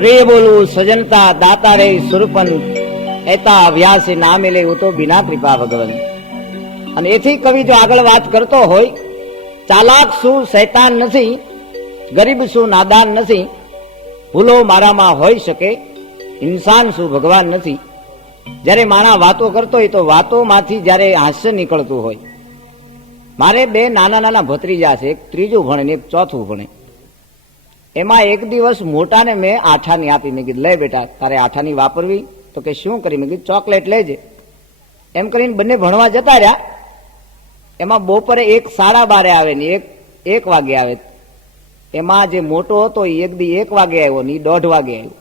પ્રિય બોલવું સજનતા દાતા રે સુરપન એતા અભ્યાસે ના મિલે એવું તો બિના કૃપા ભગવન. અને એથી કવિ જો આગળ વાત કરતો હોય, ચાલાક શું શૈતાન નથી, ગરીબ શું નાદાન નથી, ભૂલો મારામાં હોઈ શકે, ઇન્સાન શું ભગવાન નથી. જ્યારે માણા વાતો કરતો હોય તો વાતોમાંથી જ્યારે હાસ્ય નીકળતું હોય. મારે બે નાના નાના ભત્રીજા છે, એક ત્રીજું ભણે ને એક ચોથું ભણે. એમાં એક દિવસ મોટાને મેં આઠાની આપી. મેં કીધું લે બેટા તારે આઠાની વાપરવી? તો કે શું કરી? મેં કીધું ચોકલેટ લેજે. એમ કરીને બંને ભણવા જતા રહ્યા. એમાં બપોરે એક 12:30 આવે ને એક વાગે આવે. એમાં જે મોટો હતો એ એક દી 1 વાગે આવ્યો ને 1:30 વાગે આવ્યો.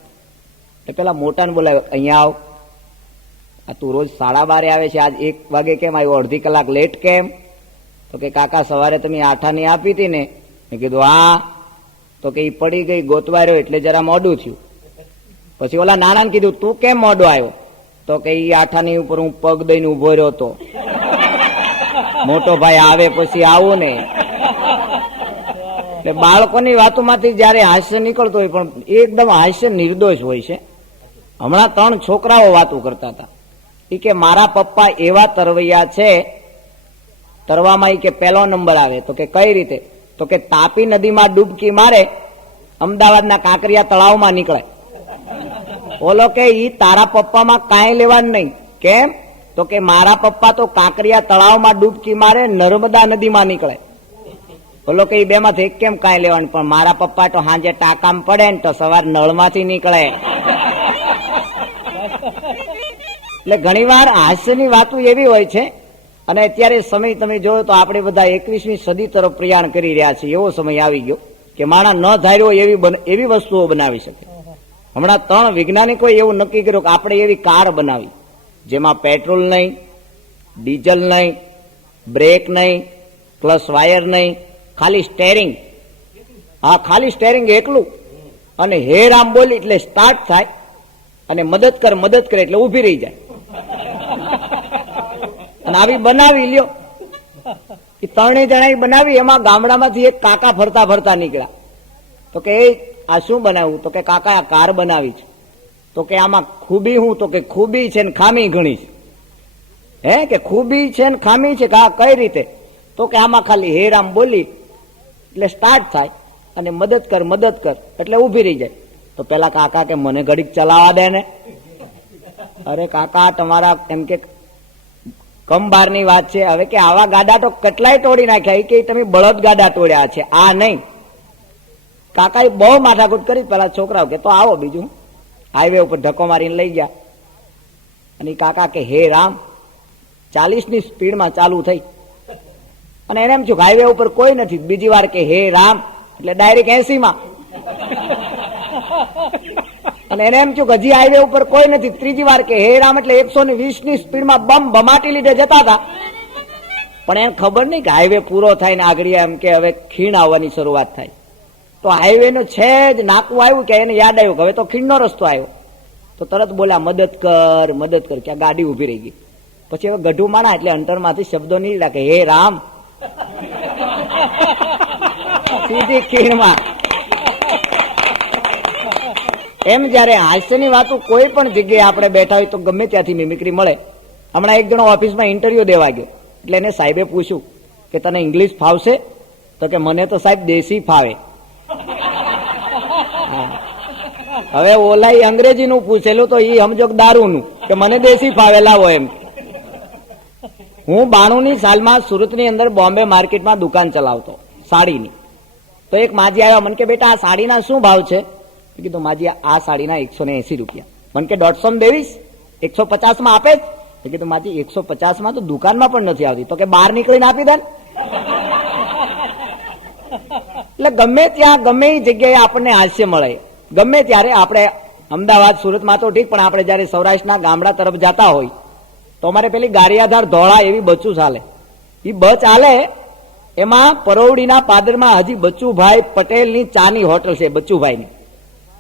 એટલે પેલા મોટાને બોલાવ્યો, અહીંયા આવ, આ તું રોજ 12:30 આવે છે, આજ 1 વાગે કેમ આવ્યો? અડધી કલાક લેટ કેમ? તો કે કાકા સવારે તમે આઠાની આપી હતી ને. મેં કીધું હા. તો કે એ પડી ગઈ, ગોતવાર્યો એટલે જરા મોડું થયું. પછી ઓલા નાનાને કીધું તું કેમ મોડો આવ્યો? તો કે એ આઠાની ઉપર હું પગ દઈને ઉભો રહ્યો હતો. મોટો ભાઈ આવે પછી આવું ને. એટલે બાળકોની વાતોમાંથી જયારે હાસ્ય નીકળતો હોય, પણ એકદમ હાસ્ય નિર્દોષ હોય છે. હમણાં 3 છોકરાઓ વાતો કરતા હતા. એ કે મારા પપ્પા એવા તરવૈયા છે, તરવામાં એ કે પહેલો નંબર આવે. તો કે કઈ રીતે? તો કે તાપી નદીમાં ડૂબકી મારે, અમદાવાદના કાંકરિયા તળાવમાં નીકળે. બોલો કે ઈ તારા પપ્પામાં કાંઈ લેવાનું નહીં. કેમ? તો કે મારા પપ્પા તો કાંકરિયા તળાવમાં ડૂબકી મારે, નર્મદા નદીમાં નીકળે. બોલો કે એ બે માંથી એક કેમ કાંઈ લેવાનું? પણ મારા પપ્પા તો સાંજે ટાંકામાં પડે ને તો સવાર નળમાંથી નીકળે. એટલે ઘણી વાર હાસ્યની વાતો એવી હોય છે. અને અત્યારે સમય તમે જોયો તો આપણે બધા 21મી સદી તરફ પ્રયાણ કરી રહ્યા છીએ. એવો સમય આવી ગયો કે માણસ ન ધાર્યો એવી વસ્તુઓ બનાવી શકે. હમણાં 3 વૈજ્ઞાનિકોએ એવું નક્કી કર્યું કે આપણે એવી કાર બનાવી જેમાં પેટ્રોલ નહીં, ડીઝલ નહીં, બ્રેક નહીં, ક્લચ વાયર નહીં, ખાલી સ્ટેરિંગ. હા, ખાલી સ્ટેરિંગ એકલું. અને હે રામ બોલી એટલે સ્ટાર્ટ થાય, અને મદદ કર એટલે ઊભી રહી જાય. અને આવી બનાવી લ્યો. એ 3 જણા બનાવી. એમાં ગામડામાંથી એક કાકા ફરતા ફરતા નીકળ્યા. તો કે આ શું બનાવ્યું? તો કે કાકા આ કાર બનાવી છે. તો કે આમાં ખૂબી હું? તો કે ખૂબી છે ને ખામી ઘણી છે. હે કે ખૂબી છે ને ખામી છે? કઈ રીતે? તો કે આમાં ખાલી હે રામ બોલી એટલે સ્ટાર્ટ થાય, અને મદદ કર એટલે ઊભી રહી જાય. તો પેલા કાકા કે મને ઘડીક ચલાવવા દે ને. અરે કાકા તમારા એમ કે કમ બારની વાત છે. હવે કે આવા ગાડા તો કેટલાય તોડી નાખ્યા. કે તમે બળદ ગાડા તોડ્યા છે, આ નહીં. કાકા એ બહુ માથાકૂટ કરી. પેલા છોકરાઓ કે તો આવો, બીજું હાઈવે ઉપર ધક્કો મારીને લઈ ગયા. અને કાકા કે હે રામ 40ની સ્પીડમાં ચાલુ થઈ. અને એને એમ છું હાઈવે ઉપર કોઈ નથી. બીજી વાર કે હે રામ એટલે ડાયરેક્ટ 80માં. અને એને એમ છું કે હજી હાઈવે ઉપર કોઈ નથી. ત્રીજી વાર કે હે રામ એટલે 120ની સ્પીડમાં બમ બમાટી લીધે જતા હતા. પણ એને ખબર નહીં કે હાઈવે પૂરો થાય ને આગળ એમ કે હવે ખીણ આવવાની શરૂઆત થાય. તો હાઈવે નો છે જ નાકું આવ્યું કે એને યાદ આવ્યું કે હવે તો ખીણનો રસ્તો આવ્યો. તો તરત બોલ્યા મદદ કર કે ગાડી ઉભી રહી ગઈ. પછી હવે ગઢું માણા એટલે અંતરમાંથી શબ્દો નહીં રાખે હે રામ સીધી ખીણમાં. એમ જયારે હાસ્યની વાતો કોઈ પણ જગ્યાએ આપણે બેઠા હોય તો ગમે ત્યાંથી મિમિક્રી મળે. હમણાં એક જણો ઓફિસમાં ઇન્ટરવ્યુ દેવા ગયો. એટલે એને સાહેબે પૂછ્યું કે તને ઇંગ્લિશ ફાવશે? તો કે મને તો સાહેબ દેશી ફાવે. હવે ઓલા અંગ્રેજીનું પૂછેલું તો એ સમજો દારૂનું કે મને દેશી ફાવે લાવો એમ. હું 92ની સાલમાં સુરતની અંદર બોમ્બે માર્કેટમાં દુકાન ચલાવતો સાડીની. તો એક માજી આવ્યા. મને કે બેટા આ સાડીના શું ભાવ છે? મેં કીધું માજી આ સાડીના 180 રૂપિયા. મને કે 150 દેવીશ? 150માં આપે જ? મેં કીધું માજી 150માં તો દુકાનમાં પણ નથી આવતી. તો કે બહાર નીકળીને આપી દે. એટલે ગમે ત્યાં ગમે એ જગ્યાએ આપણને હાસ્ય મળે. ગમે ત્યારે આપણે અમદાવાદ સુરતમાં તો ઠીક, પણ આપણે જયારે સૌરાષ્ટ્રના ગામડા તરફ જતા હોય તો અમારે પેલી ગારિયાધાર ધોળા એવી બચ્ચું ચાલે. એ બસ ચાલે. એમાં પરોવડીના પાદરમાં હજી બચ્ચુભાઈ પટેલની ચાની હોટલ છે બચ્ચુભાઈની.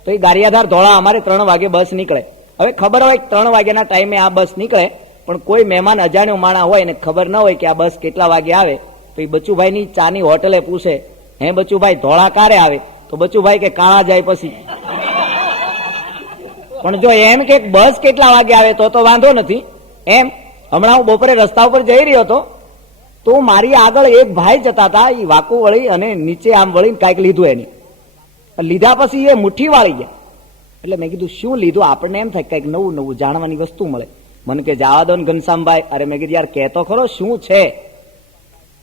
તો એ ગારિયાધાર ધોળા અમારે 3 વાગે બસ નીકળે. હવે ખબર હોય 3 વાગ્યાના ટાઈમે આ બસ નીકળે, પણ કોઈ મહેમાન અજાણ્યો માણા હોય ને ખબર ન હોય કે આ બસ કેટલા વાગે આવે, તો એ બચ્ચુભાઈની ચાની હોટલે પૂછે હે બચ્ચુભાઈ ધોળા કારે આવે? તો બચ્ચુભાઈ કે કાળા જાય પછી. પણ જો એમ કે બસ કેટલા વાગે આવે તો વાંધો નથી. એમ હમણાં હું બપોરે રસ્તા ઉપર જઈ રહ્યો હતો તો મારી આગળ એક ભાઈ જતા હતા, એ વાકુ વળી અને નીચે આમ વળીને કાંઈક લીધું એની. લીધા પછી એ મુઠ્ઠી વાળી ગયા. એટલે મેં કીધું શું લીધું? આપણને એમ થાય કંઈક નવું નવું જાણવાની વસ્તુ મળે. મને કે જવા દો ને ઘનશ્યામભાઈ. અરે મેં કીધું યાર કહેતો ખરો શું છે?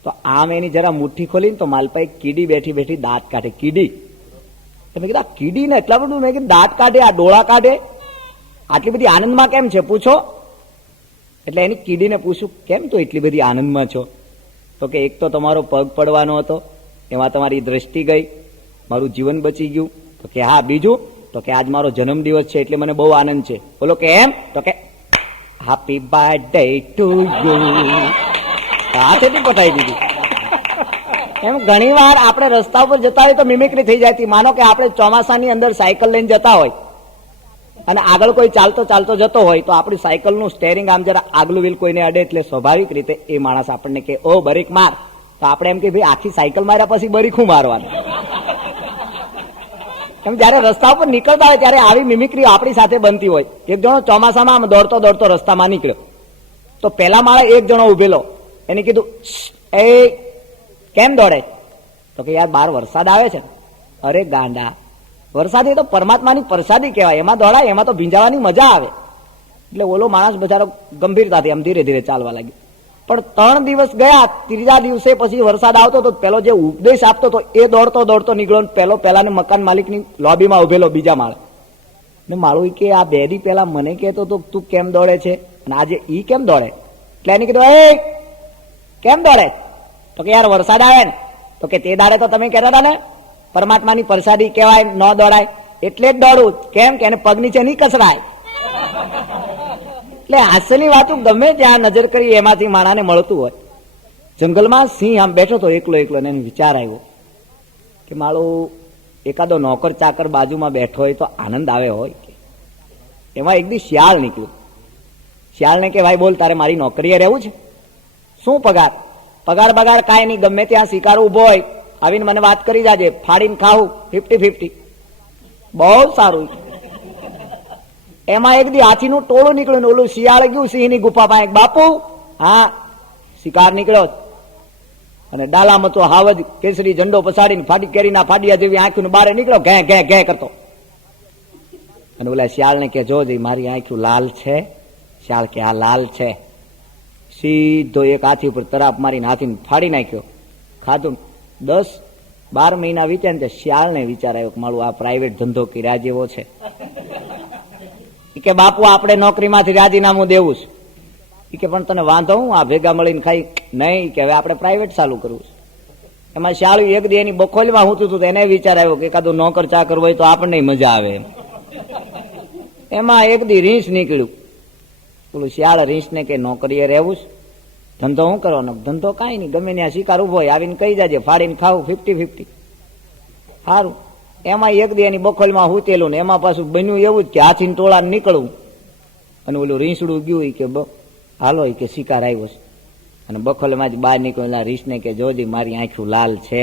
તો આમ એની જરા મુઠ્ઠી ખોલીને તો માલપા એક કીડી બેઠી બેઠી દાંત કાઢે. કીડી. મેં કીધું આ કીડી ને એટલા બધું? મેં કીધું દાંત કાઢે, આ ડોળા કાઢે, આટલી બધી આનંદમાં કેમ છે પૂછો? એટલે એની કીડીને પૂછું કેમ તો એટલી બધી આનંદમાં છો? તો કે એક તો તમારો પગ પડવાનો હતો, એમાં તમારી દ્રષ્ટિ ગઈ, મારું જીવન બચી ગયું. તો કે હા, બીજું? તો કે આજ મારો જન્મદિવસ છે એટલે મને બહુ આનંદ છે. બોલો કે એમ? તો કે હેપી બર્થડે ટુ યુ. હાથેથી પતાવી દીધી. એમ ઘણી વાર આપણે રસ્તા ઉપર જતા હોય તો મિમિક્રી થઈ જતી. માનો કે આપણે ચોમાસાની અંદર સાયકલ લઈને જતા હોય અને આગળ કોઈ ચાલતો ચાલતો જતો હોય તો આપણી સાયકલનું સ્ટેરિંગ આમ જરા આગલું વ્હીલ કોઈને અડે એટલે સ્વાભાવિક રીતે એ માણસ આપણને કે ઓ બરીક માર. તો આપણે એમ કે ભાઈ આખી સાયકલ માર્યા પછી બરીખું મારવાનું. એમ જયારે રસ્તા ઉપર નીકળતા હોય ત્યારે આવી મિમિક્રી આપણી સાથે બનતી હોય. એક જણો ચોમાસામાં આમ દોડતો દોડતો રસ્તામાં નીકળ્યો તો પેલા માળે એક જણો ઉભેલો. એને કીધું એ કેમ દોડે? તો કે યાર બહાર વરસાદ આવે છે. અરે ગાંડા, વરસાદ એ તો પરમાત્માની પ્રસાદી કહેવાય, એમાં દોડાય, એમાં તો ભીંજાવાની મજા આવે. એટલે ઓલો માણસ બચારો ગંભીરતાથી આમ ધીરે ધીરે ચાલવા લાગ્યો. પણ 3 દિવસ ગયા, ત્રીજા દિવસે પછી વરસાદ આવતો તો પેલો જે ઉપદેશ આપતો તો એ દોડતો દોડતો નીકળ્યો. પેલાને મકાન માલિકની લોબીમાં ઉભેલો બીજા માળે. ને માળું કે આ 2 દી પહેલા મને કહેતો તો તું કેમ દોડે છે અને આજે ઈ કેમ દોડે? એટલે એને કીધું એ કેમ દોડે? તો કે યાર વરસાદ આવે ને. તો કે તે દાડે તો તમે કહેતા હતા ને પરમાત્માની પ્રસાદી કહેવાય, ન દોડાય, એટલે જ દોડું. કેમ કે એને પગ નીચે નહીં કસરાય. એટલે હાસ્યની વાતો ગમે ત્યાં નજર કરી એમાંથી માણાને મળતું હોય. જંગલમાં સિંહ આમ બેઠો તો એકલો એકલો, એને વિચાર આવ્યો કે માળું એકાદો નોકર ચાકર બાજુમાં બેઠો હોય તો આનંદ આવે હોય. એમાં એક દી શિયાળ નીકળ્યું. શિયાળને કે ભાઈ બોલ, તારે મારી નોકરીએ રહેવું છે? શું પગાર? પગાર બગાર કાંઈ નહીં, ગમે ત્યાં શિકાર ઉભો હોય આવીને મને વાત કરી જાજે, ફાડીને ખાવું 50-50. બહુ સારું. એમાં એક દી હાથીનું ટોળું નીકળ્યું ને ઓલું શિયાળે ગયું સિંહની ગુફા પાસે. બાપુ હા, શિકાર નીકળ્યો અને ડાલામાં તો હાવજ કેસરી ઝંડો પછાડીને ફાડી કેરીના ફાડિયા જેવી આંખનું બહાર નીકળ્યો, ઘે ઘે ઘે કરતો. અને ઓલા શિયાળને કે જો મારી આંખું લાલ છે? શિયાળ કે હા લાલ છે. સીધો એક હાથી ઉપર તરાપ મારીને હાથીને ફાડી નાખ્યો. ખાધું. 10-12 મહિના વીત્યા ને શિયાળને વિચાર આવ્યો કે મારું આ પ્રાઇવેટ ધંધો કર્યા જેવો છે. કે બાપુ આપણે નોકરીમાંથી રાજીનામું દેવું છે. કે પણ તને વાંધો હું, આ ભેગા મળીને ખાઈ નહીં, કે હવે આપણે પ્રાઇવેટ ચાલુ કરવું છે. એમાં શાળું એક દી એની બખોલમાં હું હતું એને વિચાર આવ્યો કે એકાદું નોકર ચાકર હોય તો આપણને મજા આવે. એમાં એક દી રીંછ નીકળ્યું. પેલું શિયાળ રીંછને કે નોકરીએ રહેવું છે, ધંધો શું કરવાનો? ધંધો કાંઈ નહીં, ગમે ત્યાં શિકાર ઉભો હોય આવીને કહી જાજે, ફાડીને ખાવું 50-50. સારું. એમાં એક દી એની બખોલમાં હુતેલું ને એમાં પાછું બન્યું એવું જ કે હાથીને ટોળા નીકળવું અને ઓલું રીંછડું ગયું કે હાલો કે શિકાર આવ્યો છે. અને બખોલમાં જ બહાર નીકળેલા રીંછને કે જોજી મારી આંખું લાલ છે?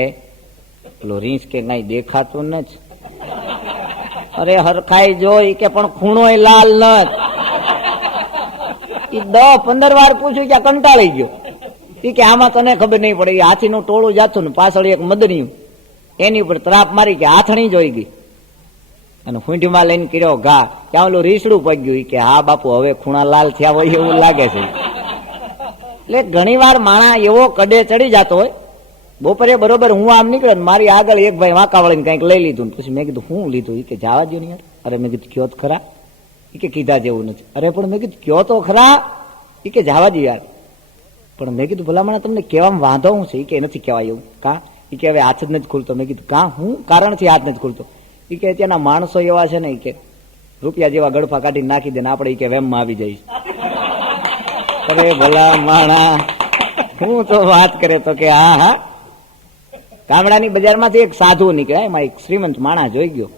પેલો રીંછ કે કઈ દેખાતું નથી. અરે હરખાઈ જોઈ કે પણ ખૂણોય લાલ નથી. 10-15 વાર પૂછ્યું કે કંટાળી ગયો. કે આમાં તને ખબર નહીં પડે. હાથીનું ટોળું જાતું ને પાછળ એક મદનિયું એની ઉપર ત્રાપ મારી કે હાથણી જોઈ ગઈ અને ફૂંઢમાં લઈને કર્યો ઘા. ત્યાં ઓલું રીસડું પગ્યું કે હા બાપુ હવે ખૂણા લાલ થયા હોય એવું લાગે છે. એટલે ઘણી વાર માણા એવો કડે ચડી જતો હોય. બપોરે બરોબર હું આમ નીકળ્યો ને મારી આગળ એક ભાઈ વાંકા વળીને કંઈક લઈ લીધું. પછી મેં કીધું શું લીધું? કે જવા દો ને યાર. અરે મેં કીધું કયો તો ખરા. કે કીધા જેવું નથી. અરે પણ મેં કીધું કયો તો ખરા. કે જવા દો યાર. પણ મેં કીધું ભલામણ તમને કહેવામાં વાંધો હું છે? કે નથી કહેવાય એવું. કા? કે હવે હાથ જ નથી ખુલતો. મેં કીધું કા હું કારણથી હાથ નથી ખુલતો? કે ત્યાંના માણસો એવા છે ને કે રૂપિયા જેવા ગડફા કાઢીને નાખી દે ને આપણે કે વેમમાં આવી જઈશ. અરે ભલા માણા હું તો વાત કરે તો કે હા હા. ગામડાની બજારમાંથી એક સાધુ નીકળ્યા. એમાં એક શ્રીમંત માણસ જોઈ ગયો.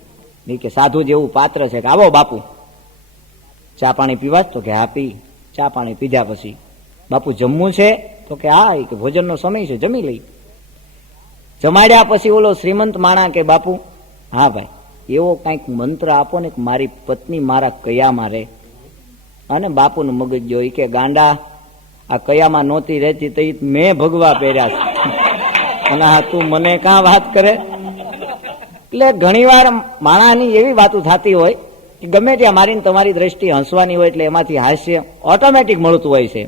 કે સાધુ જેવું પાત્ર છે કે આવો બાપુ ચા પાણી પીવા? તો કે હા પી. ચા પાણી પીધા પછી બાપુ જમવું છે? તો કે હા. કે ભોજનનો સમય છે, જમી લઈ. જમાડ્યા પછી ઓલો શ્રીમંત માણા કે બાપુ હા ભાઈ એવો કંઈક મંત્ર આપો ને કે મારી પત્ની મારા કયામાં રહે. અને બાપુનું મગજ જોઈ કે ગાંડા આ કયામાં નહોતી રહેતી તો મેં ભગવા પહેર્યા છે અને હા તું મને કાં વાત કરે. એટલે ઘણી વાર માણસની એવી વાતો થતી હોય કે ગમે ત્યાં મારીને તમારી દ્રષ્ટિ હસવાની હોય એટલે એમાંથી હાસ્ય ઓટોમેટિક મળતું હોય છે.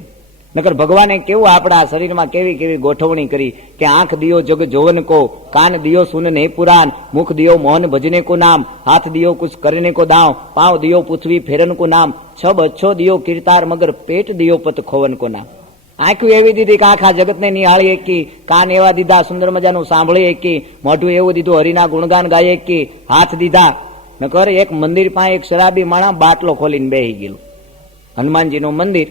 નકર ભગવાને કેવું આપણા શરીરમાં કેવી કેવી ગોઠવણી કરી કે આંખ દિયો જગ જોવન કો, કાન દિયો સુન નહીં પુરાણ, મુખ દિયો મોહન ભજને કો નામ, હાથ દિયો કુછ કરને કો દાવ, પાँव દિયો પૃથ્વી ફેરન કો નામ, છબ અચ્છો દિયો કીર્તાર મગર પેટ દિયો પત ખોવન કો નામ. આંખું એવી દીધી કે આખા જગતને નિહાળી એકી, કાન એવા દીધા સુંદર મજાનું સાંભળી એકી, મોઢું એવું દીધું હરિના ગુણગાન ગાય એકી, હાથ દીધા. નકર એક મંદિર પાસે એક શરાબી માણા બાટલો ખોલીને બેહી ગયેલું, હનુમાનજીનું મંદિર.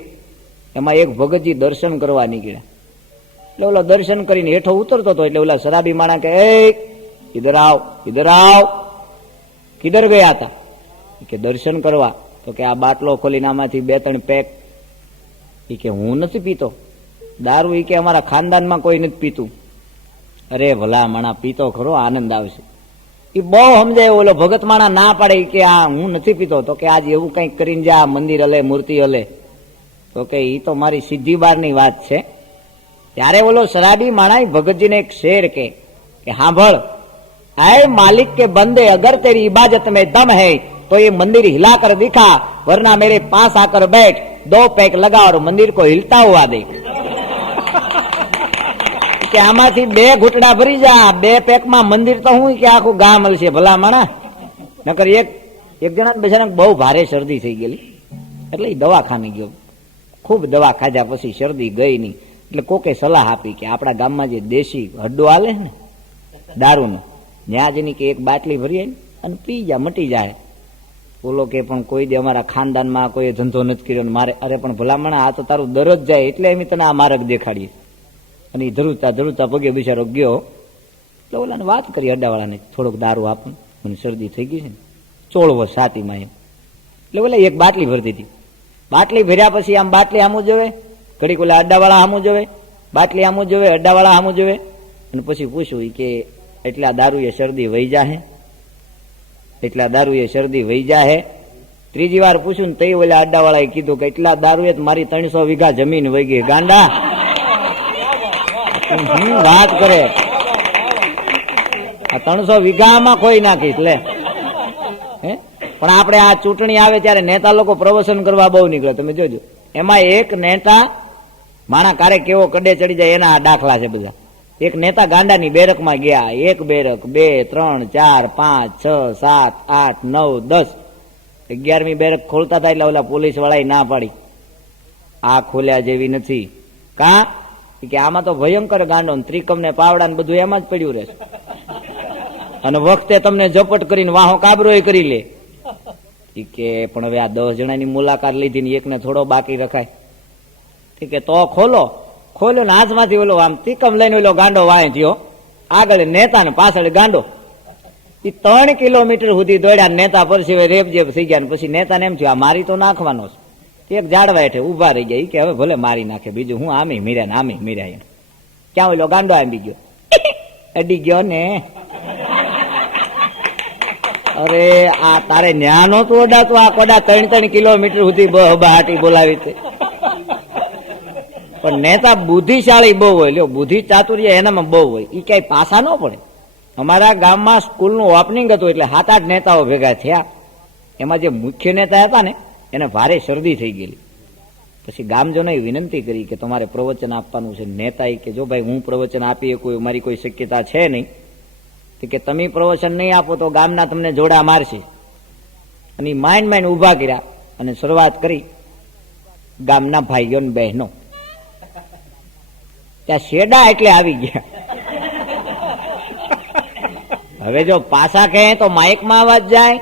એમાં એક ભગતજી દર્શન કરવા નીકળ્યા. એટલે ઓલા દર્શન કરીને હેઠો ઉતરતો હતો એટલે ઓલા શરાબી માણા કે એ ઇધર આવ ઇધર આવ. કિધર ગયા હતા? કે દર્શન કરવા. તો કે આ બાટલો ખોલીને આમાંથી 2-3 પેક. એ કે હું નથી પીતો દારૂ, એ કે અમારા ખાનદાનમાં કોઈ નથી પીતું. અરે ભલા માણા પીતો ખરો, આનંદ આવશે. એ બહુ સમજાય. ઓલો ભગત માણા ના પાડે કે આ હું નથી પીતો. તો કે આજ એવું કંઈક કરીને જા, મંદિર હલે, મૂર્તિ હલે. તો કે ઈ તો મારી સીધી બારની વાત છે. ત્યારે ઓલો શરાબી માણા ભગતજીને એક શેર કે સાંભળ, આય માલિક કે બંદે અગર તેરી इबादत में दम है तो ये मंदिर हिला कर दिखा, वरना मेरे पास आकर बैठ, 2 पैक लगा और मंदिर को हिलता हुआ देख. કે આમાંથી 2 ઘૂંટડા ભરી જા, 2 પેકમાં મંદિર તો હું કે આખું ગામ હલશે. ભલા માણા. નકર એક જણા બેસાને બહુ ભારે શરદી થઈ ગયેલી એટલે દવાખાને ગયો. ખૂબ દવા ખાધા પછી શરદી ગઈ નહીં. એટલે કોકે સલાહ આપી કે આપણા ગામમાં જે દેશી હડ્ડો હાલે ને દારૂનો, ત્યાં જઈને કે 1 બાટલી ભરી અને પી જા, મટી જાય. બોલો કે પણ કોઈ દે અમારા ખાનદાનમાં કોઈ ધંધો નથી કર્યો મારે. અરે પણ ભલામણ આ તો તારું દરજ જાય એટલે અમે તને આ માર્ગ દેખાડીએ. અને એ ધરુતા ધરુતા પગે બિચારો ગયો. એટલે ઓલાને વાત કરી અડ્ડાવાળાને, થોડોક દારૂ આપો, મને શરદી થઈ ગઈ છે ને, ચોળવો છાતીમાં એમ. એટલે ઓલા 1 બાટલી ભરી દીધી. બાટલી ભર્યા પછી આમ બાટલી આમું જોવે, ઘડીક ઓલા અડ્ડાવાળા આમું જોવે, બાટલી આમું જોવે, અડ્ડાવાળા આમું જોવે. અને પછી પૂછ્યું કે એટલા દારૂ એ શરદી વહી જાહે? એટલા દારૂ એ શરદી વહી જાહે? ત્રીજી વાર પૂછ્યું ને તઈ ઓલા અડ્ડાવાળાએ કીધું કે એટલા દારૂ એ મારી 300 વીઘા જમીન વહી ગઈ. ગાંડા વાત કરે, આ 300 વીઘામાં કોઈ નાખીશ લે. પણ આપણે આ ચૂંટણી આવે ત્યારે નેતા લોકો પ્રવચન કરવા બહુ નીકળે. તમે જોજો, એમાં એક નેતા માણા કારે કેવો કડે ચડી જાય એના દાખલા છે બધા. એક નેતા ગાંડાની બેરકમાં ગયા. 1 બેરક, 2, 3, 4, 5, 6, 7, 8, 9, 10, 11મી બેરક ખોલતા હતા એટલે ઓલા પોલીસ વાળાએ ના પાડી, આ ખોલ્યા જેવી નથી. કા કે આમાં તો ભયંકર ગાંડો, ત્રિકમ ને પાવડા ને બધું એમાં જ પડ્યું રહેશે અને વખતે તમને ઝપટ કરીને વાહો કાબરો કરી લે. કે પણ હવે આ 10 જણાની મુલાકાત લીધી ને એકને થોડો બાકી રખાય. કે તો ખોલ્યો ને હાથમાંથી ઓલો આમ ત્રિકમ લઈને ઓલો ગાંડો વાય થયો. આગળ નેતા ને પાછળ ગાંડો. એ 3 કિલોમીટર સુધી દોડ્યા. નેતા પરસેવે રેપજેપ થઈ ગયા. પછી નેતાને એમ થયું આ મારી તો નાખવાનો છે. એક ઝાડવા હેઠે ઉભા રહી ગયા. કે હવે ભલે મારી નાખે, બીજું હું આમે મીર્યા ને આમે મીર્યા. ક્યાં ઓલો ગાંડો આંબી ગયો, અડી ગયો ને. અરે આ તારે ન્યા નહોતું અડાતું, આ કોડા 3 કિલોમીટર સુધી બહાટી બોલાવી છે. પણ નેતા બુદ્ધિશાળી બહુ હોય, લ્યો બુદ્ધિ ચાતુર્ય એનામાં બહુ હોય. એ ક્યાંય પાસા ન પડે. અમારા ગામમાં સ્કૂલનું ઓપનિંગ હતું એટલે 7-8 નેતાઓ ભેગા થયા. એમાં જે મુખ્ય નેતા હતા ને એને ભારે શરદી થઈ ગયેલી. પછી ગામજનોએ વિનંતી કરી કે તમારે પ્રવચન આપવાનું છે. નેતાએ કે જો ભાઈ હું પ્રવચન આપી શકું મારી કોઈ શક્યતા છે નહીં. કે તમે પ્રવચન નહીં આપો તો ગામના તમને જોડા મારશે. અને માઇન્ડ ઉભા કર્યા અને શરૂઆત કરી ગામના ભાઈઓ ને બહેનો. ત્યાં શેડા એટલે આવી ગયા. હવે જો પાછા કહે તો માઇકમાં અવાજ જાય,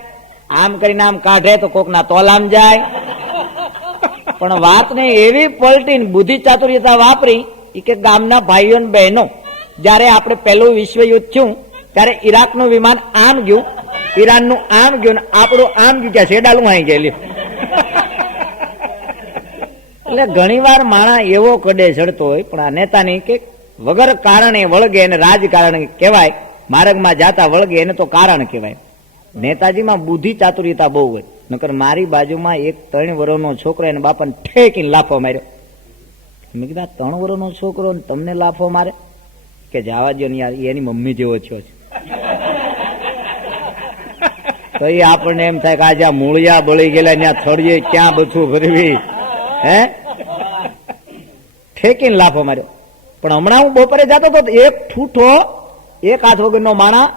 આમ કરીને આમ કાઢે તો કોકના તોલામ જાય. પણ વાતને એવી પલટીને બુદ્ધિ ચાતુર્યતા વાપરી કે ગામના ભાઈઓ ને બહેનો, જયારે આપણે પહેલું વિશ્વયુદ્ધ થયું ત્યારે ઈરાકનું વિમાન આમ ગયું, ઈરાનનું આમ ગયું, આપણું આમ ગયું. ક્યાં શેડાલું આવી ગયેલું. એટલે ઘણી વાર માણા એવો કડે ચડતો હોય. પણ આ નેતાની કે વગર કારણે વળગે એને રાજકારણ કહેવાય. માર્ગમાં જાતા વળગે એને તો કારણ કહેવાય. નેતાજીમાં બુદ્ધિ ચાતુર્યતા બહુ હોય. નકર મારી બાજુમાં એક 3 વર્ષનો છોકરો એને બાપાને ઠેકીને લાફો માર્યો. મેં કીધું 3 વર્ષનો છોકરો તમને લાફો મારે? કે જવા દો ને યાર, એની મમ્મી જેવો થયો છે. તો એ આપણને એમ થાય કે આજે આ મૂળિયા બળી ગયેલા ત્યાં થળીએ ક્યાં બધું ભરવી, હે ઠેકીને લાફો માર્યો. પણ હમણાં હું બપોરે જતો હતો, એક ઠૂઠો 1 હાથ વગરનો માણા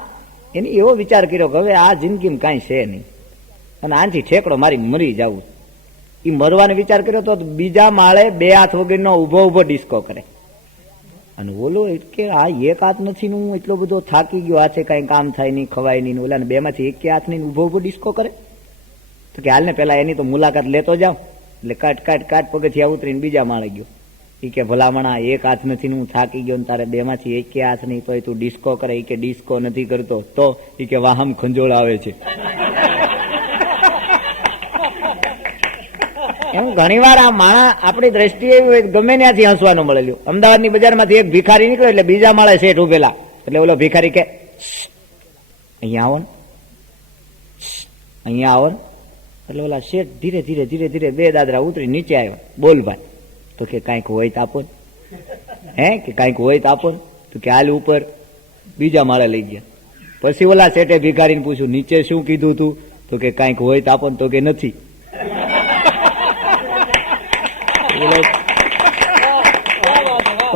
એને એવો વિચાર કર્યો કે હવે આ જિંદગીમાં કાંઈ છે નહીં અને આથી ઠેકડો મારી મરી જવું. એ મરવાનો વિચાર કર્યો તો બીજા માળે 2 હાથ વગરનો ઉભો ડિસ્કો કરે. અને ઓલો કે આ 1 હાથ નથી, હું એટલો બધો થાકી ગયો, હાથે કઈ કામ થાય નહીં, ખવાય નહીં. ઓલા 2 માંથી 1 હાથ નહીં ઉભો ડિસ્કો કરે. તો કે હાલ ને પેલા એની તો મુલાકાત લેતો જાવ. એટલે કાટ પગથિયા ઉતરીને બીજા માળે ગયો. એ કે ભલામણા 1 હાથ નથી, હું થાકી ગયો, તારે 2 માંથી 1 હાથ નહીં, તો તું ડિસ્કો કરે. એ કે ડિસ્કો નથી કરતો તો એ કે વાહમ ખંજોળ આવે છે. એમ ઘણી વાર આ માણા આપણી દ્રષ્ટિએ ગમે ત્યાંથી હસવાનું મળેલું. અમદાવાદની બજારમાંથી એક ભિખારી નીકળ્યો એટલે બીજા માળે શેઠ ઉભેલા. એટલે ઓલો ભિખારી કે અહીંયા આવો ને, અહીંયા આવો ને. એટલે ઓલા શેઠ ધીરે ધીરે 2 દાદરા ઉતરી નીચે આવ્યો. બોલ ભાઈ. તો કે કાંઈક હોય તો આપો ને, હે કે કાંઈક હોય તો આપો ને. તો કે હાલ ઉપર બીજા માળે લઈ ગયા. પછી ઓલા શેઠે ભિખારીને પૂછ્યું નીચે શું કીધું તું? તો કે કાંઈક હોય તો આપો ને. તો કે નથી.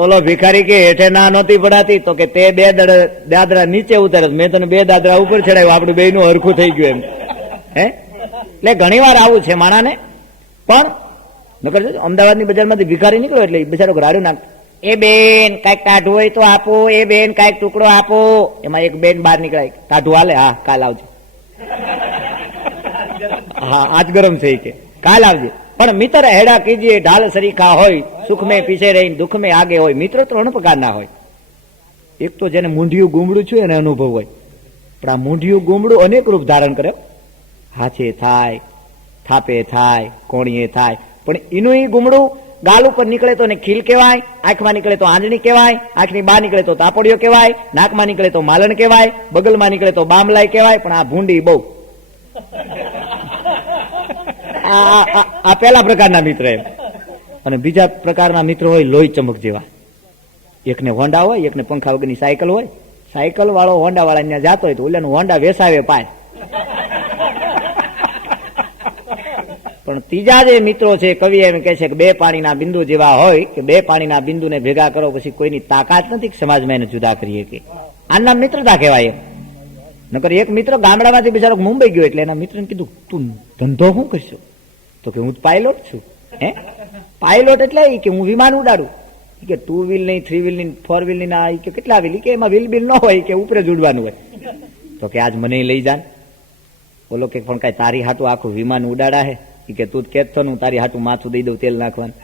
ઓલો ભિખારી કે હેઠે ના નહોતી પડાતી? તો કે તે 2 દાદરા નીચે ઉતારે, મેં તને 2 દાદરા ઉપર ચડાવ્યું, આપણું બેયનું હરખું થઈ ગયું એમ. હે એટલે ઘણી વાર આવું છે માણાને. પણ નકર અમદાવાદની બજારમાંથી ભિખારી નીકળ્યો એટલે બિચારો રાડું નાખ, એ બેન કાંઈક ટાઢું હોય તો આપો, એ બેન કાંઈક ટુકડો આપો. એમાં એક બેન બહાર નીકળાય, ટાઢું હાલે? હા કાલ આવજો. હા આજ ગરમ થઈ કે કાલ આવજે. પણ મિત્ર હેડા કીજીએ ઢાલ સરીખા હોય, સુખ મેં પીછે રહીને દુઃખ મેં આગે હોય. મિત્ર 3 પ્રકારના હોય. એક તો જેને મૂંઢિયું ગુમડું છે એને અનુભવ હોય. પણ આ મૂંઢિયું ગુમડું અનેક રૂપ ધારણ કરે. હાથે થાય, થાપે થાય, કોણીએ થાય. પણ એનું એ ગુમડું ગાલ ઉપર નીકળે તો ખીલ કહેવાય, આંખમાં નીકળે તો આંજણી કહેવાય, આંખની બહાર નીકળે તો તાપડીઓ કહેવાય, નાકમાં નીકળે તો માલણ કહેવાય, બગલમાં નીકળે તો બામલાઈ કહેવાય. પણ આ ભૂંડી બહુ. આ પહેલા પ્રકારના મિત્ર એમ. અને બીજા પ્રકારના મિત્રો હોય લોહી ચમક જેવા. એકને હોન્ડા હોય, એકને પંખા વગરની સાયકલ હોય. સાયકલ વાળો હોન્ડા વાળા ત્યાં જાતો હોય તો ઓલાનું હોન્ડા વેસાવે પાય. પણ ત્રીજા જે મિત્રો છે, કવિ એમ કે છે કે 2 પાણીના બિંદુ જેવા હોય, કે 2 પાણીના બિંદુને ભેગા કરો પછી કોઈની તાકાત નથી સમાજમાં એને જુદા કરીએ. કે આના મિત્રતા કહેવાય એમ. નકર એક મિત્ર ગામડામાંથી બિચારો મુંબઈ ગયો એટલે એના મિત્રને કીધું તું ધંધો શું કરશો? તો કે હું પાયલોટ છું. હે પાયલોટ એટલે કે હું વિમાન ઉડાડું. કે 2 વ્હીલ નહીં, 3 વ્હીલ નહીં, 4 વ્હીલ નહીં, ના કે કેટલા વ્હીલ? કે એમાં વ્હીલ બિલ ન હોય, કે ઉપરે જ ઉડવાનું હોય. તો કે આજ મને લઈ જાન. બોલો કે પણ કઈ તારી હાટું આખું વિમાન ઉડાડા હે? કે તું કેત છો ને હું તારી હાટું માથું દઈ દઉં તેલ નાખવાનું.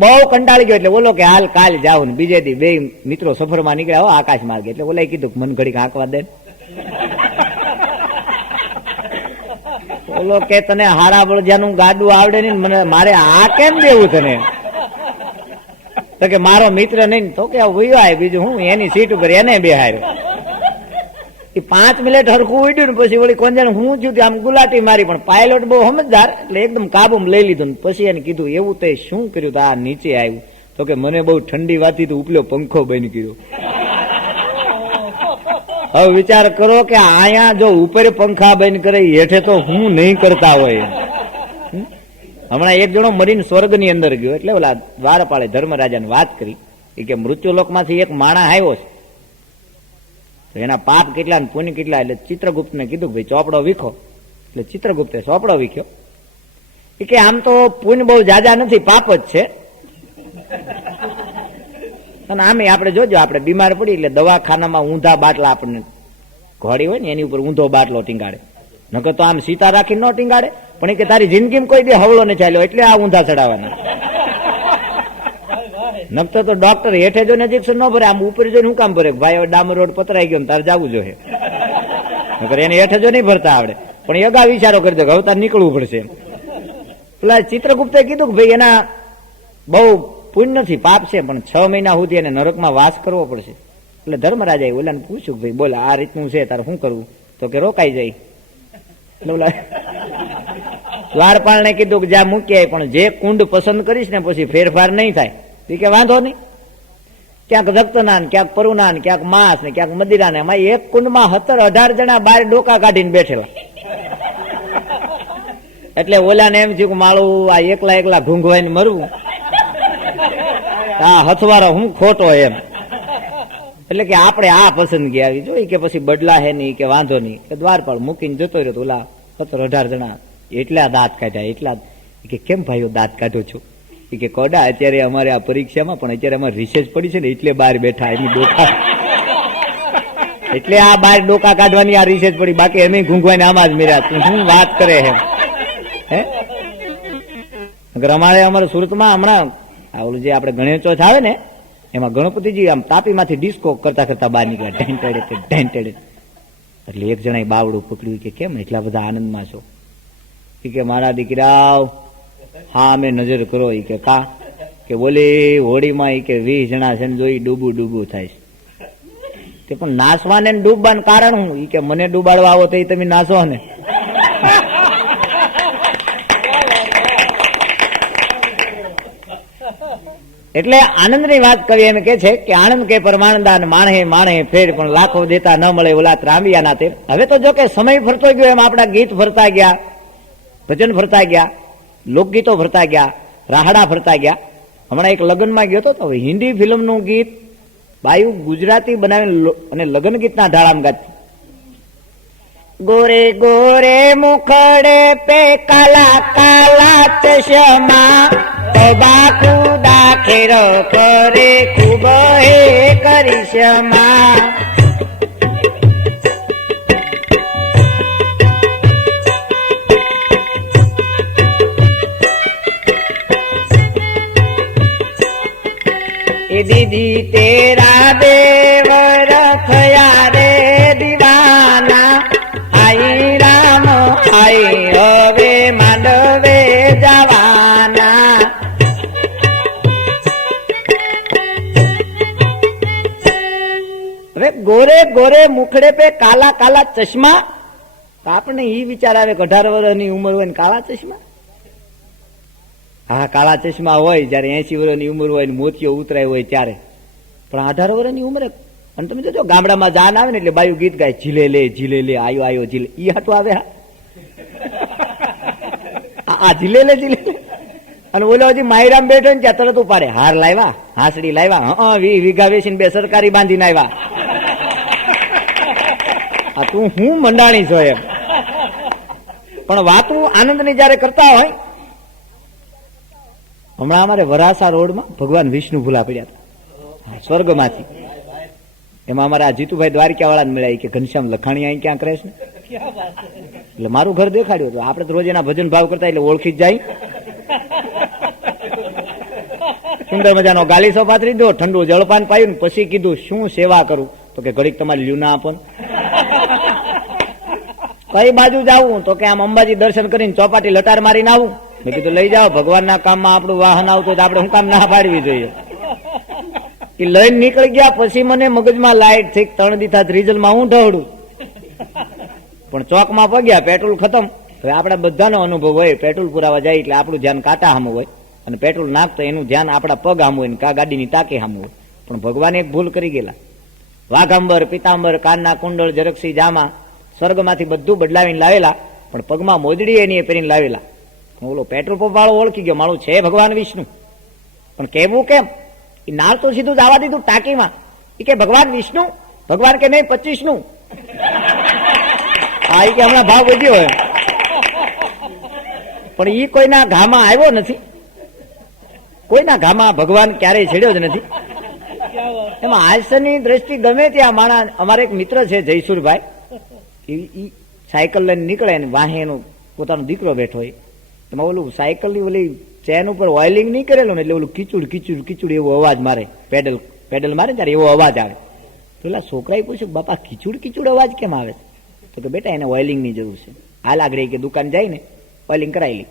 બહુ કંટાળી ગયો એટલે બોલો કે હાલ કાલ જાવ ને. બીજે દી 2 મિત્રો સફરમાં નીકળ્યા હો આકાશ માર્ગે. એટલે ઓલા કીધું મન ઘડીક આંકવા દે. બોલો કે તને હારા બળજાનું ગાડું આવડે નહીં, મને મારે આ કેમ દેવું તને? તો કે મારો મિત્ર નહીં. તો કે વયો બીજું હું એની સીટ ઉપર એને બેહાર્યો. 5 મિનિટ હરખું ઉડ્યું ને પછી વળી કોંજાને હું થયું આમ ગુલાટી મારી. પણ પાયલોટ બહુ સમજદાર એટલે એકદમ કાબુમાં લઈ લીધું. પછી એને કીધું એવું તે શું કર્યું? તો આ નીચે આવ્યું. તો કે મને બહુ ઠંડી વાતી તો ઉપલો પંખો બંધ કર્યો. હવે વિચાર કરો કે આયા જો ઉપર પંખા બંધ કરે, હેઠે તો હું નહીં કરતા હોય. હમણાં એક જણો મરીને સ્વર્ગની અંદર ગયો. એટલે ઓલા દ્વારપાળે ધર્મરાજાને વાત કરી કે મૃત્યુલોક માંથી એક માણસ આવ્યો છે, તો એના પાપ કેટલા ને પુણ્ય કેટલા. એટલે ચિત્રગુપ્ત ને કીધું ભાઈ ચોપડો વીખો. એટલે ચિત્રગુપ્તે ચોપડો વીખ્યો. કે આમ તો પુણ્ય બહુ જાજા નથી, પાપ જ છે. અને આમે આપણે જોજો, આપણે બીમાર પડી એટલે દવાખાનામાં ઊંધા બાટલા આપણને ઘોડી હોય ને એની ઉપર ઊંધો બાટલો ટીંગાડે. નકર તો આમ સીતા રાખીને ન ટીંગાડે. પણ કે તારી જિંદગીમાં કોઈ દી હવળો ને ચાલ્યો એટલે આ ઊંધા ચડાવવાના. નકતો તો ડોક્ટર હેઠે જો ઇન્જેક્શન ન ભરે, આમ ઉપર જો શું કામ ભરે? ભાઈ ડામર રોડ પતરાઈ ગયો તારે જવું જોઈએ. નકર એને હેઠે જો નહીં ભરતા આવડે. પણ એ અગા વિચારો કરી દો હવે તારે નીકળવું પડશે. પેલા ચિત્રગુપ્તે કીધું કે ભાઈ એના બહુ પુણ્ય નથી, પાપ છે, પણ 6 મહિના સુધી એને નરકમાં વાસ કરવો પડશે. એટલે ધર્મરાજાએ ઓલાને પૂછ્યું ભાઈ બોલ આ રીતનું છે તારે શું કરવું? તો કે રોકાઈ જાય. દ્વારપાળ ને કીધું કે જ્યાં મૂકી પણ જે કુંડ પસંદ કરીશ ને પછી ફેરફાર નહીં થાય. કે વાંધો નહીં, ક્યાંક રક્તના ક્યાંક પરુના ક્યાંક માંસ ને ક્યાંક મદિરા ને એમાં એક કુંડમાં 17-18 જણા બાર ડોકા કાઢીને બેઠેલા. એટલે ઓલા ને એમ થયું કે માળું આ એકલા ઘૂંઘવાઈને મરવું, હા હથવારો હું ખોટો એમ. એટલે કે આપણે આ પસંદગી આવી જોઈ કે પછી બદલા હે નહીં કે વાંધો નહીં. કે દ્વારપાળ મૂકીને જતો રહ્યો તો ઓલા 17-18 જણા એટલા દાંત કાઢ્યા. એટલા કે કેમ ભાઈઓ દાંત કાઢો છો? કે કોડા અત્યારે અમારે આ પરીક્ષામાં પણ અત્યારે અમારે રિસર્ચ પડી છે ને એટલે બહાર બેઠા એની ડોકા, એટલે આ બહાર ડોકા કાઢવાની આ રિસર્ચ પડી, બાકી એમ ઘૂંઘવાને આમાં જ મેળ્યા. શું વાત કરે હે? અમારે અમારા સુરતમાં હમણાં ઓલું જે આપણે ગણેશ ચોથ આવે ને એમાં ગણપતિજી આમ તાપીમાંથી ડિસ્કો કરતા કરતા બહાર નીકળ્યા, ઢેંટેડે. એટલે એક જણા બાવડું પકડ્યું કે કેમ એટલા બધા આનંદમાં છો? કે મારા દીકરાઓ હા અમે નજર કરો. કે કા? કે બોલી હોળીમાં કે 20 જણા છે ને જોઈ ડૂબું થાય છે. પણ નાસવાને ડૂબવાનું કારણ શું? કે મને ડૂબાડવા આવો તો તમે નાસો ને. એટલે આનંદની વાત કરી એમ કે છે કે આનંદ કે પરમાનંદાન માણે ફેર પણ લાખો દેતા ન મળે ઓલા ત્રાંબિયા ના તે. હવે તો જો કે સમય ફરતો ગયો એમ આપણા ગીત ફરતા ગયા, ભજન ફરતા ગયા, લોકગીતો ફરતા ગયા, રાહડા ફરતા ગયા. હમણાં એક લગ્નમાં ગયો તો હિન્દી ફિલ્મનું ગીત બાયુ ગુજરાતી બનાવીને અને લગ્ન ગીતના ઢાળામાં ગાતી. ગોરે ગોરે મુખડે પે કાલા કાલા ચશ્મા, ખુદા ખેર કરે ખૂબ હે કરિશ્મા. દીદી તેરા દેવર થયા રે દીવાના, આઈ રામ આઈ હવે માંડવે જવાના. હવે ગોરે ગોરે મુખડે પે કાલા કાલા ચશ્મા. તો આપણને ઈ વિચાર આવે કે 18 વર્ષની ઉંમર હોય ને કાળા ચશ્મા. હા કાળા ચશ્મા હોય જયારે 80 વર્ષની ઉંમર હોય ને મોતીઓ ઉતરાય હોય ત્યારે, પણ 18 વર્ષની ઉંમરે. અને તમે જોજો ગામડામાં જાન આવે ને એટલે બાયુ ગીત ગાય, ઝીલે લે આયો આયો ઝીલે. ઈ હાટું આવે આ ઝીલે લે. અને ઓલો હજી માયરામ બેઠો ને ત્યાં તરત ઉપાડે, હાર લાવ્યા, હાંસડી લાવ્યા, 20 વીઘા વેચીને 2 સરકારી બાંધીને આવ્યા. આ તું હું મંડાણી છો એમ. પણ વાતું આનંદની જયારે કરતા હોય. હમણાં અમારે વરાસા રોડમાં ભગવાન વિષ્ણુ ભૂલા પડ્યા હતા સ્વર્ગમાંથી. એમાં અમારા જીતુભાઈ દ્વારકા વાળા મળ્યા કે ઘનશ્યામ લખાણી અહીં ક્યાં કરે છે. એટલે મારું ઘર દેખાડ્યું હતું. આપણે તો રોજ એના ભજન ભાવ કરતા એટલે ઓળખી જ જાય. સુંદર મજાનો ગાલીસો પાથરી દો, ઠંડુ જળપાન પાયું ને પછી કીધું શું સેવા કરું? તો કે ઘડીક તમારી લ્યુના આપો. કઈ બાજુ જાવું? તો કે આમ અંબાજી દર્શન કરીને ચોપાટી લટાર મારીને આવું. મેં કીધું લઈ જાઓ, ભગવાનના કામમાં આપણું વાહન આવતું તો આપણે શું કામ ના પાડવી જોઈએ? એ લઈને નીકળી ગયા. પછી મને મગજમાં લાઈટ થઈ 3 દિવસ રીઝલમાં હું ઢવડું. પણ ચોકમાં પગ્યા, પેટ્રોલ ખતમ. હવે આપણા બધાનો અનુભવ હોય, પેટ્રોલ પુરાવા જાય એટલે આપણું ધ્યાન કાંટા સામું હોય અને પેટ્રોલ નાખતો એનું ધ્યાન આપણા પગ સામું હોય ને કા ગાડીની ટાંકી સામું હોય. પણ ભગવાન એક ભૂલ કરી ગયેલા. વાઘાંબર, પિતાંબર, કાનના કુંડળ, જરક્ષી જામા સ્વર્ગમાંથી બધું બદલાવીને લાવેલા, પણ પગમાં મોજડી એની પહેરીને લાવેલા. ઓલો પેટ્રોલ પંપ વાળો ઓળખી ગયો મારું છે ભગવાન વિષ્ણુ. પણ કેવું કેમ? એ નાળ તો સીધું જ આવવા દીધું ટાંકીમાં. એ કે ભગવાન વિષ્ણુ? ભગવાન કે નહીં 25 નું. હા એ કે હમણાં ભાવ વધ્યો હોય. પણ એ કોઈના ઘામાં આવ્યો નથી. કોઈના ઘામાં ભગવાન ક્યારેય છેડ્યો જ નથી. એમાં હાસ્યની દ્રષ્ટિ ગમે ત્યાં માણસ. અમારે એક મિત્ર છે જયસુરભાઈ, એ સાયકલ લઈને નીકળે ને વાહે એનો પોતાનો દીકરો બેઠો હોય. એમાં ઓલું સાયકલની ઓલી ચેન ઉપર ઓઇલિંગ નહીં કરેલું ને એટલે ઓલું કીચુડ એવો અવાજ મારે. પેડલ મારે ત્યારે એવો અવાજ આવે. પેલા છોકરાએ પૂછ્યું બાપા કીચુડ અવાજ કેમ આવે? તો કે બેટા એને ઓઇલિંગ ની જરૂર છે. હાલ આગળ કે દુકાન જઈને ઓઇલિંગ કરાવી લી.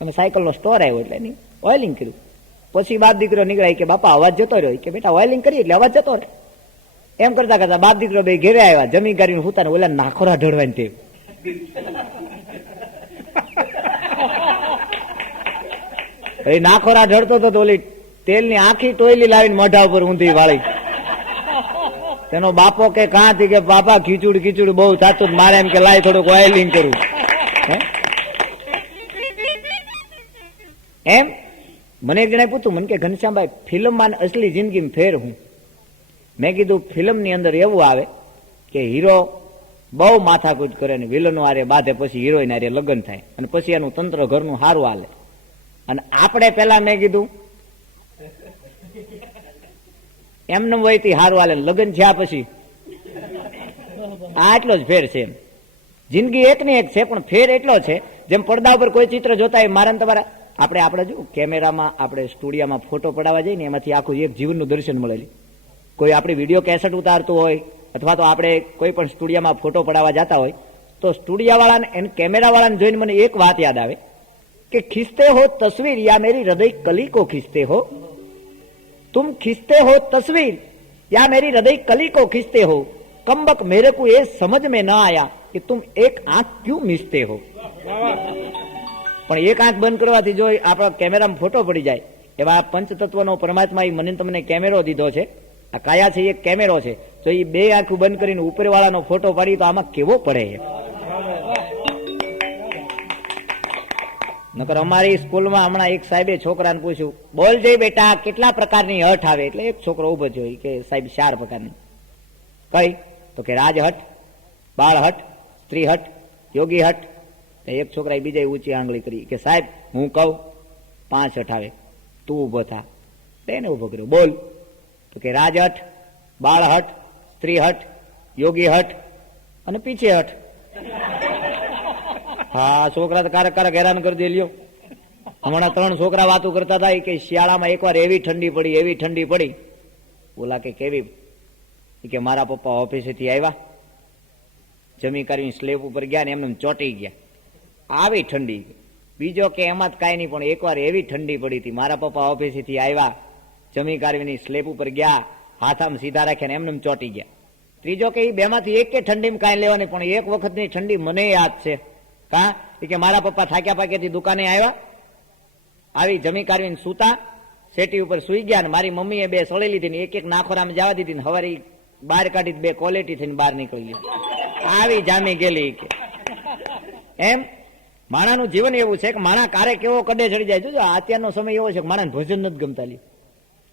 અને સાયકલનો સ્ટોર આવ્યો એટલે એની ઓઇલિંગ કર્યું. પછી બાદ દીકરો નીકળાય કે બાપા અવાજ જતો રહ્યો. કે બેટા ઓઇલિંગ કરીએ એટલે અવાજ જતો રહે. એમ કરતા કરતા બાપ દીકરો બે ઘેરે આવ્યા, જમી કરીને હુતા, ઓલા નાખોરા ઢળવાની ટેવ. એ નાખોરા ઢળતો તો ઓલી તેલની આખી ટોયલી લાવીને મોઢા ઉપર ઊંધી વાળી. તેનો બાપો કે કાંથી કે બાપા ખીચુડ ખીચુડ બહુ થાતું, મારે એમ કે લાય થોડુંક ઓઇલિંગ કરું. એમ મને એક જણાએ પૂછ્યું, મને કે ઘનશ્યામભાઈ ફિલ્મમાં અસલી જિંદગીમાં ફેર હું? મેં કીધું ફિલ્મની અંદર એવું આવે કે હીરો બહુ માથાકૂટ કરે ને વિલનો આરે બાંધે, પછી હિરોઈન આરે લગ્ન થાય અને પછી એનું તંત્ર ઘરનું સારું હાલે. અને આપણે પેલા મેં કીધું એમને વયથી હારું હાલે, લગ્ન થયા પછી આટલો જ ફેર છે. જિંદગી એક ની એક છે, પણ ફેર એટલો છે જેમ પડદા ઉપર કોઈ ચિત્ર જોતા હોય, મારા તમારા આપણે જો કેમેરામાં આપણે સ્ટુડિયોમાં ફોટો પડાવવા જઈએ ને એમાંથી આખું એક જીવનનું દર્શન મળેલી. કોઈ આપણી વિડીયો કેસેટ ઉતારતું હોય અથવા તો આપણે કોઈ પણ સ્ટુડિયોમાં ફોટો પડાવવા જતા હોય તો સ્ટુડિયો વાળાને એને કેમેરા વાળાને જોઈને મને એક વાત યાદ આવે કે खींचते हो तस्वीर या मेरी हृदय कली को खींचते हो, तुम खींचते हो तस्वीर या मेरी हृदय कली को खींचते हो, कमबक मेरे को ये समझ में न आया कि तुम एक आंख क्यों मीचते हो. પણ એક આંખ બંધ કરવાથી જો આપણા કેમેરામાં ફોટો પડી જાય, એવા પંચતત્વનો પરમાત્મા મને તમને કેમેરો દીધો છે, આ કાયા છે એક કેમેરો છે, તો એ બે આંખું બંધ કરીને ઉપરવાળાનો ફોટો પાડી તો આમાં કેવો પડે. નકર અમારી સ્કૂલમાં હમણાં એક સાહેબે છોકરાને પૂછ્યું, બોલ જઈ બેટા કેટલા પ્રકારની હઠ આવે? એટલે એક છોકરો ઉભો થયો કે સાહેબ 4 પ્રકારની. કઈ? તો કે રાજહઠ, બાળ હઠ, સ્ત્રી હઠ, યોગી હઠ. એક છોકરાએ બીજા ઊંચી આંગળી કરી કે સાહેબ હું કહું 5 હઠ આવે, તું ઉભો થા. તેને ઉભો કર્યો, બોલ. તો કે રાજહઠ, બાળ હઠ, સ્ત્રી હઠ, યોગી હઠ અને પીછે હઠ. હા, છોકરા તો કારક હેરાન કરી દે લ્યો. હમણાં 3 છોકરા વાતો કરતા હતા કે શિયાળામાં એકવાર એવી ઠંડી પડી. બોલા કે કેવી? કે મારા પપ્પા ઓફિસેથી આવ્યા, જમી કરીને સ્લેબ ઉપર ગયા ને એમને ચોટી ગયા, આવી ઠંડી. બીજો કે એમાં જ કાંઈ નહીં, પણ એકવાર એવી ઠંડી પડી હતી, મારા પપ્પા ઓફિસેથી આવ્યા, જમી કાઢવીની સ્લેબ ઉપર ગયા, હાથ આમ સીધા રાખ્યા ને એમને ચોટી ગયા. ત્રીજો કે એ બેમાંથી એક કે ઠંડીમાં કાંઈ લેવાની, પણ એક વખતની ઠંડી મને યાદ છે. કા? કે મારા પપ્પા થાક્યા પાક્યાથી દુકાને આવ્યા, આવી જમી કાઢવીને સૂતા, સેટી ઉપર સુઈ ગયા ને મારી મમ્મીએ 2 સળી લીધી ને એક નાખોરામાં જવા દીધી ને હવારે બહાર કાઢી 2 ક્વોલિટી થઈને બહાર નીકળી ગઈ. આવી જામી ગયેલી કે. એમ માણાનું જીવન એવું છે કે માણા કારે કેવો કડે ચડી જાય. જોજો અત્યારનો સમય એવો છે કે માણાને ભજન નથી ગમતા. લી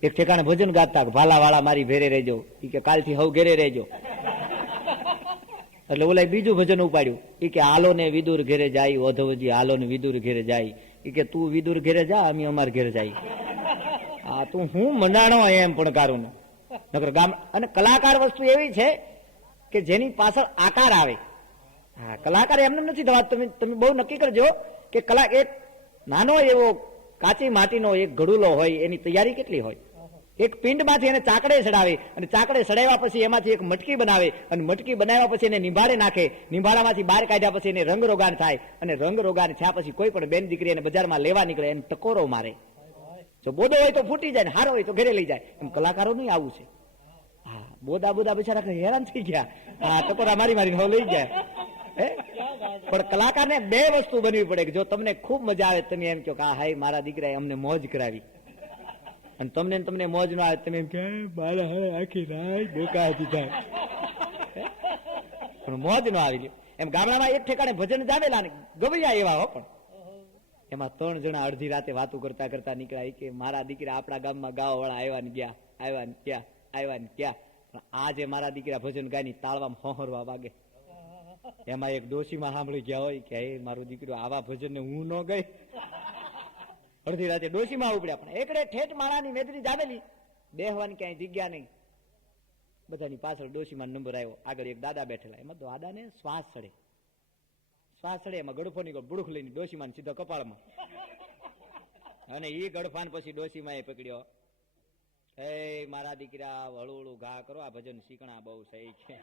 એક ઠેકાણે ભજન ગાતા, ભાલા વાળા મારી ભેરે રહેજો, એ કે કાલથી હવ ઘેરે રહેજો. એટલે ઓલા બીજું ભજન ઉપાડ્યું, એ કે હાલો ને વિદુર ઘેરે જાય, ઓધવજી હાલો ને વિદુર ઘેરે જાય. એ કે તું વિદુર ઘેરે જા, અમે અમાર ઘેરે જાય. હા, તું હું મંડાણો એમ પણ કારું નકર ગામ. અને કલાકાર વસ્તુ એવી છે કે જેની પાછળ આકાર આવે. હા, કલાકાર એમને નથી થવા. તમે બહુ નક્કી કરજો કે કલા એક નાનો એવો કાચી માટીનો એક ઘડુલો હોય, એની તૈયારી કેટલી હોય. એક પિંડમાંથી એને ચાકડે ચડાવે અને ચાકડે ચડાવ્યા પછી એમાંથી એક મટકી બનાવે અને મટકી બનાવ્યા પછી એને નિભાડે નાખે, નિભાડામાંથી બહાર કાઢ્યા પછી એને રંગરોગાન થાય અને રંગરોગાન થયા પછી કોઈ પણ બેન દીકરી એને બજારમાં લેવા નીકળે, એને ટકોરો મારે. જો બોદો હોય તો ફૂટી જાય ને હારો હોય તો ઘરે લઈ જાય. એમ કલાકારો નહીં આવું છે. હા, બોદા બિચારા હેરાન થઈ ગયા. હા, ટકોરા મારી હવે લઈ જાય. પણ કલાકારને 2 વસ્તુ બનવી પડે કે જો તમને ખૂબ મજા આવે તમે એમ કહો કે હા હાય મારા દીકરાએ અમને મોજ કરાવી, અને તમને મોજ ન આવે તમે એમ કે મારા હવે આખી રાત બોકા દીધા. પણ મોજ ન આવી. એમ ગામડામાં એક ઠેકાણે ભજન જામેલા ને ગવૈયા એવા હો, પણ એમાં 3 જણા અડધી રાતે વાતો કરતા કરતા નીકળ્યા કે મારા દીકરા આપણા ગામમાં ગાવા વાળા આવ્યા ને ગયા, આવ્યા ને ક્યાં, આવ્યા ને ક્યાં. પણ આજે મારા દીકરા ભજન ગાયની તાળવામાં હોહરવા વાગે. એમાં એક ડોશીમાં સાંભળી ગયા હોય કે હે મારું દીકરું આવા ભજન ને હું ન ગઈ. અડધી રાતે ડોશીમાં ઉપડ્યા, પણ એકડે ઠેઠ માળાની મેદરી જામેલી, બેહવાની ક્યાંય જગ્યા નહીં. બધાની પાછળ ડોશીમાં નંબર આવ્યો, આગળ એક દાદા બેઠેલા. એમાં દાદાને શ્વાસ ચડે, એમાં ગડફો નીકળો, બુડુખ લઈને ડોશીમાં સીધો કપાળમાં. અને એ ગડફાન પછી ડોશીમાં એ પકડ્યો, હે મારા દીકરા હળું ઘા કરો, આ ભજન શીખણા બહુ સહી છે.